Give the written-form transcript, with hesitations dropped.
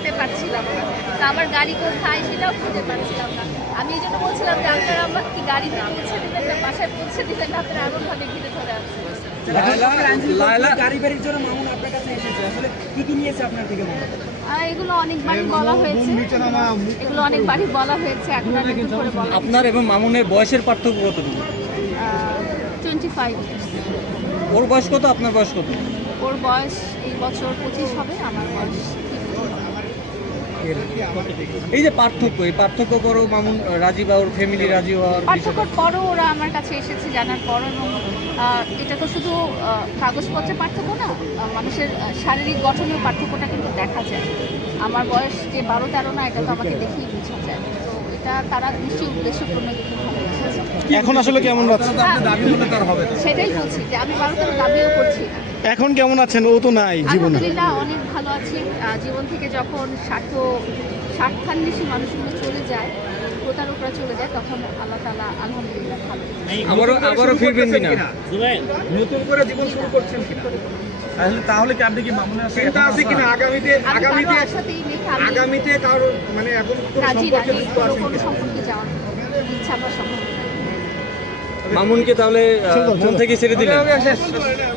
যেতে পারছিলাম না। তো আমার গাড়ি কোথায় সেটাও খুঁজে পাচ্ছিলাম না। আমি এই জন্য বলছিলাম যে আপনারা আমাকে কি গাড়িতে পৌঁছে দিবেন না বাসায় পৌঁছে দিবেন না, আপনারা এমনভাবে ঘিরে ধরে আছেন। গাড়ি বাড়ির জন্য মামুন আপনার কাছে এসেছে, আসলে কি নিয়েছে আপনার থেকে মামুন? এগুলো অনেকবারই বলা হয়েছে, এগুলো অনেকবারই বলা হয়েছে, এখন আর নতুন করে বলা। আপনার এবং মামুনের বয়সের পার্থক্য কতটুকু? 25 ওর বয়স কত, আপনার বয়স কত? ওর বয়স এই বছর 25 হবে, আমার বয়স 50। এই যে পার্থক্য, এই পার্থক্য পরও মামুন রাজি বা ওর ফ্যামিলি রাজি হওয়ার পার্থক্যর পরও ওরা আমার কাছে এসেছে জানার পর, এবং এটা তো শুধু কাগজপত্রের পার্থক্য না, মানুষের শারীরিক গঠনের পার্থক্যটা কিন্তু দেখা যায়। আমার বয়স যে 12-13 না, এটা তো আমাকে দেখেই বোঝা যায়। তো এটা তারা নিশ্চয়ই উদ্দেশ্যপূর্ণ কিছু ভালো এসেছে। এখন আসলে কেমন লাগছে? সেটাই বলছি যে আমি 12-13 দাবিও করছি না। এখন কেমন আছেন? ও তো নাই জীবনে। আলহামদুলিল্লাহ অনেক ভালো আছি। জীবন থেকে যখন স্বার্থান্বেষী মানুষগুলো চলে যায়, প্রতারকরা চলে যায়, তখন আল্লাহ তাআলা আলহামদুলিল্লাহ ভালো। আবারও ফিরবেন কিনা? নতুন করে জীবন শুরু করছেন কিনা? তাহলে কি আপনি কি মামুনের চিন্তা আছে কিনা আগামীতে কারো মানে এখন সম্পর্কে যুক্ত আছেন কোনো কিনা? সম্পর্কে যাওয়ার ইচ্ছা বা সম্পর্ক। মামুনকে তাহলে মন থেকে ছেড়ে দিলেন?